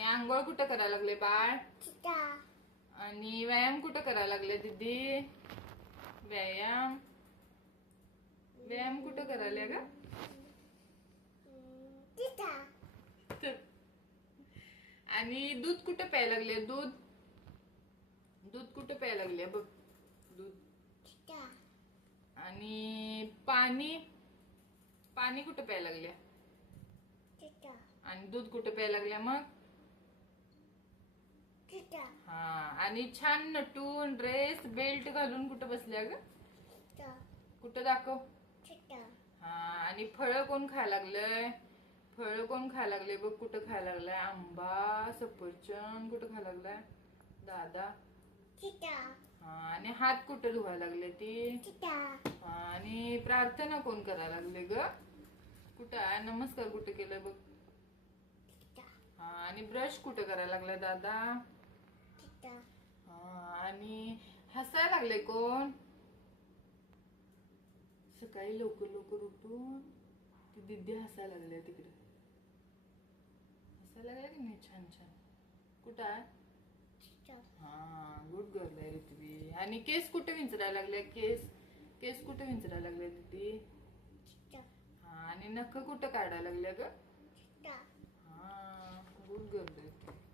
आणि आंघोळ कुठं करायला लागले बाळ? आणि व्यायाम कुठं करायला लागले दीदी? व्यायाम व्यायाम कुठं करायला ग? आणि दूध कुठं प्यायला लागले? दूध दूध कुठं प्यायला लागले बघ? दूध. आणि पाणी पाणी कुठं प्यायला लागल्या? आणि दूध कुठं प्यायला लागल्या मग? हा. आणि छान नटून ड्रेस बेल्ट घालून कुठं बसल्या ग? कुठं दाखव? हा. आणि फळं कोण खायला लागलंय? फळं कोण खायला लागले बघ? कुठं खायला लागलाय? आंबा, सफरचंद कुठं खायला लागलाय दादा? हा. आणि हात कुठं धुवायला लागले ती? हा. आणि प्रार्थना कोण करायला लागले ग? कुठं आहे? नमस्कार कुठं केलंय बघ? हा. आणि ब्रश कुठं करायला लागलाय दादा? हा. आणि हसायला लागले कोण? सकाळी लवकर लवकर उठून ती दीदी हसायला लागल्या तिकडे. हसायला लागल्या की नाही? छान छान. कुठं आहे? हा. गुड गर्ल आहे ऋतवी. आणि केस कुठे विंचरायला लागले? केस केस कुठे विंचरायला लागले दीदी? हा. आणि नख कुठं काढायला लागल्या ग? हा. Good girl.